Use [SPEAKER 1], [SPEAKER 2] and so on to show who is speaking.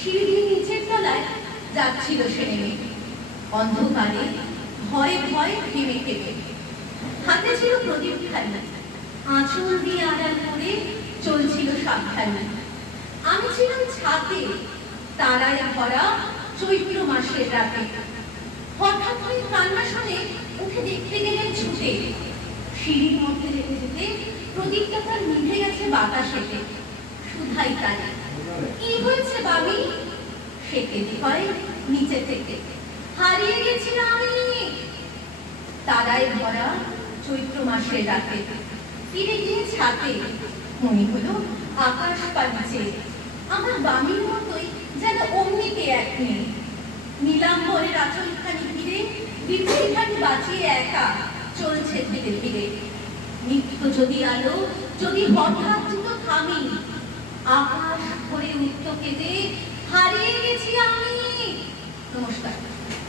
[SPEAKER 1] সিঁড়ি নিচের তলায় যাচ্ছিল সে নেমে অন্ধকারে ভয়ে ভয়ে থেমে থেমে হাতে ছিল প্রদীপ খালি আঁচল দিয়ে আড়াল করে চলছিল সাবধানে আমি ছিলাম ছাতে, তারায় ভরা চৈত্র মাসের রাতে। হঠাৎ করে কান্না শুনে উঠে দেখতে গেলেন ছুটে। সিঁড়ির মধ্যে যেতে যেতে প্রদীপটা তার নিভে গেছে বাতাসেতে। শুধাই তাই কি হয়েছে বাবি সে হয় নিচে থেকে। হারিয়ে গেছিলাম আমি। তারায় ভরা চৈত্র মাসের রাতে। ফিরে গিয়ে ছাতে মনে হলো আকাশ পাচ্ছে আমার বামির মতোই যেন অমনিতে এক মেয়ে। নীলাম্বরের আচলখানি ঘিরে বিপরীখানি বাঁচিয়ে একা চলছে ধীরে ধীরে। নিত্য যদি আলো, যদি হঠাৎ থামি আমার ভরে উঠল কেঁদে হারিয়ে গেছি আমি।